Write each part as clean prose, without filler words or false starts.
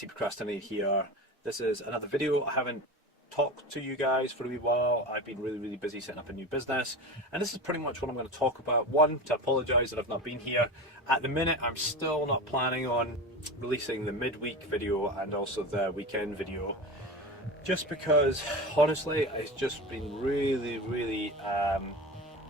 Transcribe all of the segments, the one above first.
MCProcrastinator here. This is another video. I haven't talked to you guys for a wee while. I've been really busy setting up a new business, and this is pretty much what I'm going to talk about. One, to apologise that I've not been here. At the minute, I'm still not planning on releasing the midweek video and also the weekend video, just because honestly it's just been really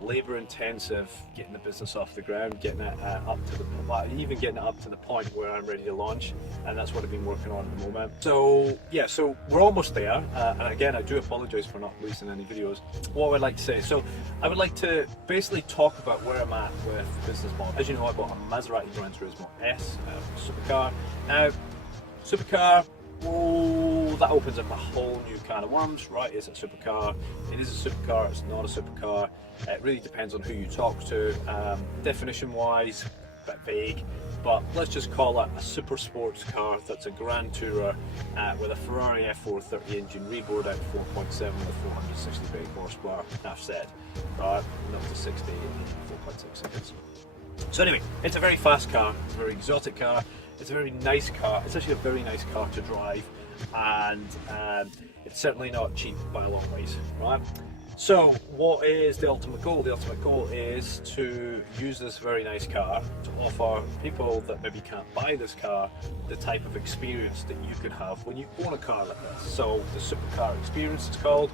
labour intensive getting the business off the ground, getting it getting it up to the point where I'm ready to launch, and that's what I've been working on at the moment. So yeah, so we're almost there, and again I do apologise for not releasing any videos. What I would like to say, so I would like to basically talk about where I'm at with the business model. As you know, I bought a Maserati Gran Turismo S supercar. Now supercar, oh, that opens up a whole new can of worms, right? Is it a supercar? It is a supercar, it's not a supercar. It really depends on who you talk to. Definition wise, a bit vague, but let's just call it a super sports car that's a Grand Tourer with a Ferrari F430 engine, reboard out 4.7 with 460 brake horsepower, enough said, right? Up to 60 in 4.6 seconds. So anyway, it's a very fast car, a very exotic car. It's a very nice car. It's actually a very nice car to drive, and it's certainly not cheap by a long ways, right? So what is the ultimate goal? The ultimate goal is to use this very nice car to offer people that maybe can't buy this car the type of experience that you could have when you own a car like this. So the supercar experience it's called,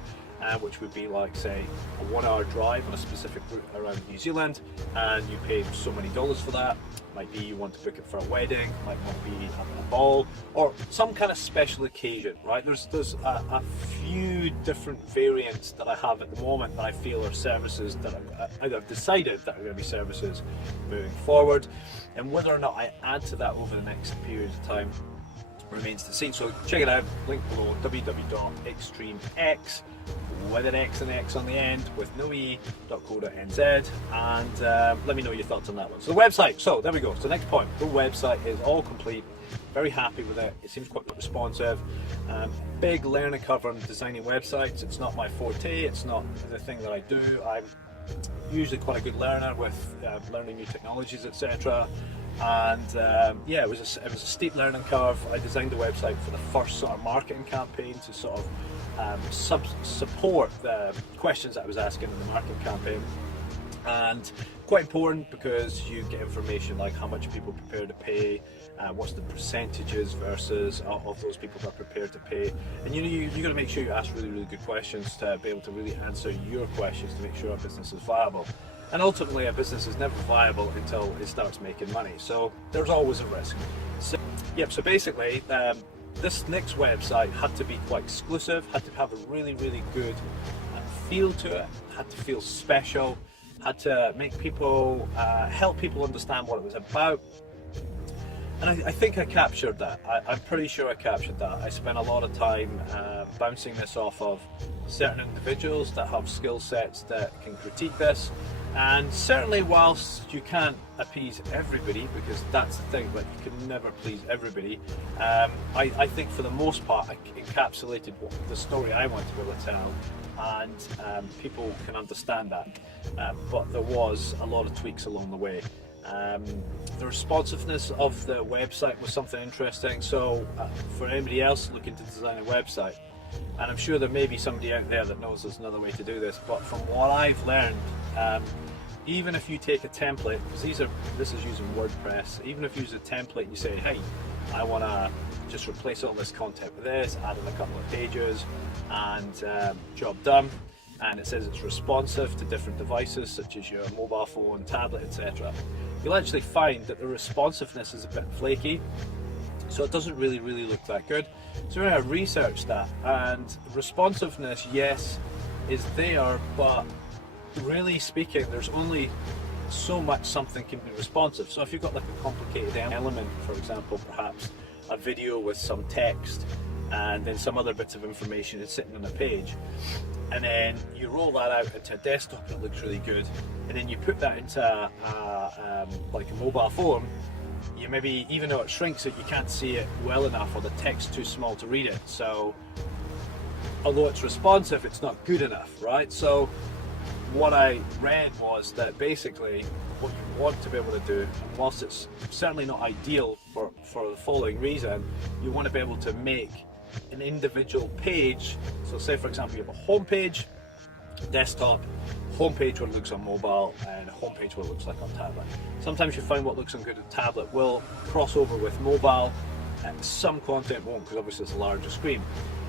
which would be like, say, a 1 hour drive on a specific route around New Zealand, and you pay so many dollars for that. Might be you want to book it for a wedding, might want to be a ball, or some kind of special occasion, right? There's a few different variants that I have at the moment that I feel are services that I've decided that are going to be services moving forward, and whether or not I add to that over the next period of time remains to be seen. So check it out, link below, www.extremex, with an X and X on the end, with no E.co.nz, and let me know your thoughts on that one. So the website, so there we go. So next point, the website is all complete. Very happy with it. It seems quite responsive. Big learning curve on designing websites. It's not my forte. It's not the thing that I do. I'm usually quite a good learner with learning new technologies, etc. And yeah, it was a steep learning curve. I designed the website for the first sort of marketing campaign to sort of support the questions that I was asking in the marketing campaign, and quite important because you get information like how much people are prepared to pay, what's the percentages versus of those people that are prepared to pay, and you got to make sure you ask really good questions to be able to really answer your questions to make sure a business is viable. And ultimately a business is never viable until it starts making money, so there's always a risk. So yep, so basically this next website had to be quite exclusive, had to have a really good feel to it, had to feel special, had to make people, help people understand what it was about. And I think I captured that. I'm pretty sure I captured that. I spent a lot of time bouncing this off of certain individuals that have skill sets that can critique this. And certainly whilst you can't appease everybody, because that's the thing, but you can never please everybody, I think for the most part I encapsulated the story I want to be able to tell, and people can understand that. But there was a lot of tweaks along the way. The responsiveness of the website was something interesting. So for anybody else looking to design a website, and I'm sure there may be somebody out there that knows there's another way to do this, but from what I've learned, even if you take a template, because this is using WordPress, even if you use a template and you say, hey, I want to just replace all this content with this, add in a couple of pages, and job done, and it says it's responsive to different devices such as your mobile phone, tablet, etc., you'll actually find that the responsiveness is a bit flaky, so it doesn't really look that good. So I researched that, and responsiveness, yes, is there, but really speaking, there's only so much something can be responsive. So if you've got like a complicated element, for example, perhaps a video with some text and then some other bits of information is sitting on a page, and then you roll that out into a desktop and it looks really good, and then you put that into like a mobile phone, you maybe, even though it shrinks it, you can't see it well enough, or the text's too small to read it. So although it's responsive, it's not good enough, right? So what I read was that basically what you want to be able to do, and whilst it's certainly not ideal for the following reason, you want to be able to make an individual page. So say for example you have a home page, desktop, home page where it looks on mobile, and a home page where it looks like on tablet. Sometimes you find what looks on good on tablet will cross over with mobile, and some content won't, because obviously it's a larger screen.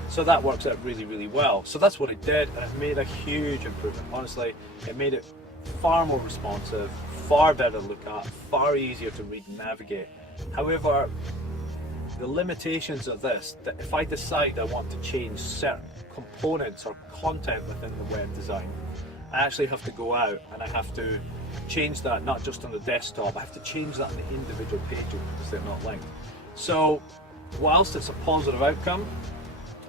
So that works out really, really well. So that's what it did, and it made a huge improvement. Honestly, it made it far more responsive, far better to look at, far easier to read and navigate. However, the limitations of this, that if I decide I want to change certain components or content within the web design, I actually have to go out and I have to change that, not just on the desktop, I have to change that on the individual pages because they're not linked. So whilst it's a positive outcome,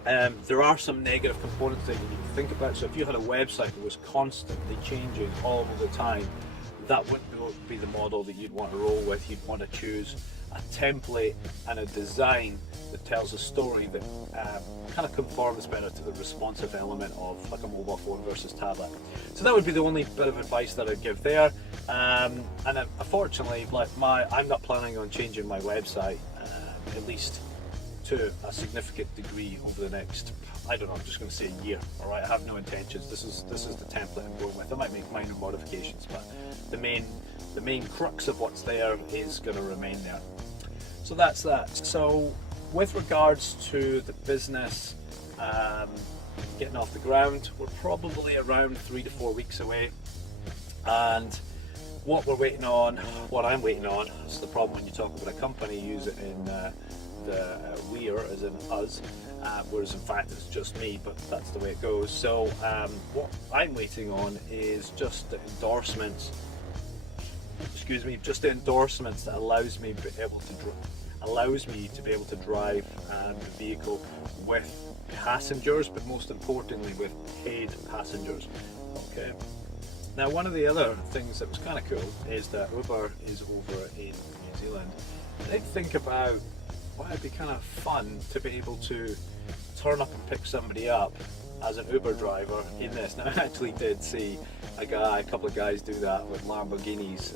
there are some negative components that you need to think about. So if you had a website that was constantly changing all of the time, that wouldn't be the model that you'd want to roll with. You'd want to choose a template and a design that tells a story that kind of conforms better to the responsive element of like a mobile phone versus tablet. So that would be the only bit of advice that I'd give there. And unfortunately, like I'm not planning on changing my website, at least to a significant degree over the next, I don't know, I'm just going to say a year. All right, I have no intentions. This is the template I'm going with. I might make minor modifications, but the main crux of what's there is going to remain there. So that's that. So with regards to the business getting off the ground, we're probably around 3 to 4 weeks away, and what we're waiting on, what I'm waiting on, is the problem when you talk about a company, use it in the we're, as in us, whereas in fact it's just me, but that's the way it goes. So what I'm waiting on is just the endorsements, just the endorsements that allows me to be able to drive the vehicle with passengers, but most importantly with paid passengers. Okay. Now, one of the other things that was kind of cool is that Uber is over in New Zealand. I did think about, well, it'd be kind of fun to be able to turn up and pick somebody up as an Uber driver in this. Now, I actually did see a couple of guys do that with Lamborghinis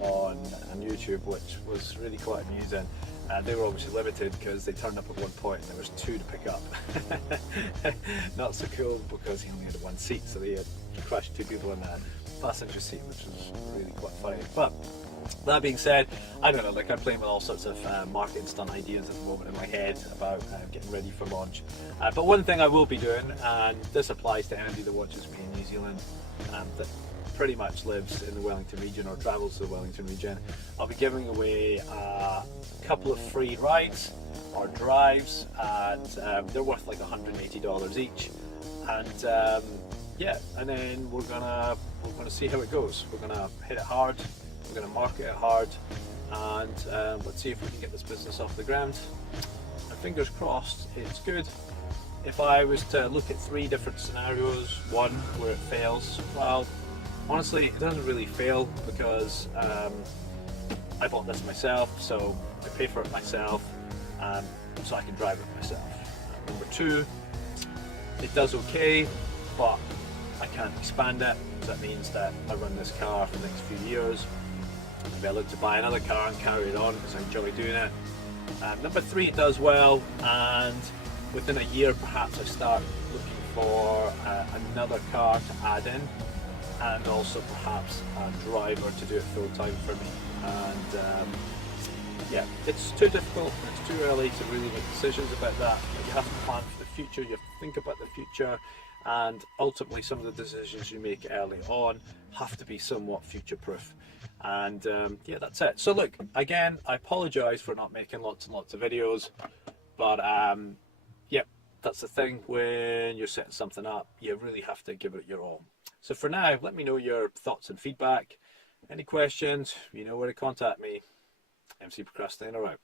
on YouTube, which was really quite amusing. They were obviously limited because they turned up at one point and there was 2 to pick up. Not so cool because he only had 1 seat, so they had crashed 2 people in the passenger seat, which was really quite funny. But that being said, I don't know, like I'm playing with all sorts of marketing stunt ideas at the moment in my head about getting ready for launch. But one thing I will be doing, and this applies to anybody that watches me in New Zealand that pretty much lives in the Wellington region or travels to the Wellington region, I'll be giving away a couple of free rides or drives, and they're worth like $180 each. And yeah, and then we're gonna see how it goes. We're gonna hit it hard. We're going to market it hard, and let's see if we can get this business off the ground. And fingers crossed, it's good. If I was to look at 3 different scenarios, one where it fails, well, honestly, it doesn't really fail because I bought this myself, so I pay for it myself, so I can drive it myself. Number 2, it does okay, but I can't expand it, so that means that I run this car for the next few years. Maybe I look to buy another car and carry it on because I enjoy doing it. Number 3, it does well, and within a year perhaps I start looking for another car to add in, and also perhaps a driver to do it full time for me. And yeah, it's too difficult, it's too early to really make decisions about that. But you have to plan for the future, you have to think about the future, and ultimately some of the decisions you make early on have to be somewhat future proof. And yeah, that's it. So look, again, I apologize for not making lots and lots of videos, but yeah, that's the thing. When you're setting something up, you really have to give it your all. So for now, let me know your thoughts and feedback. Any questions, you know where to contact me. MCProcrastinator out.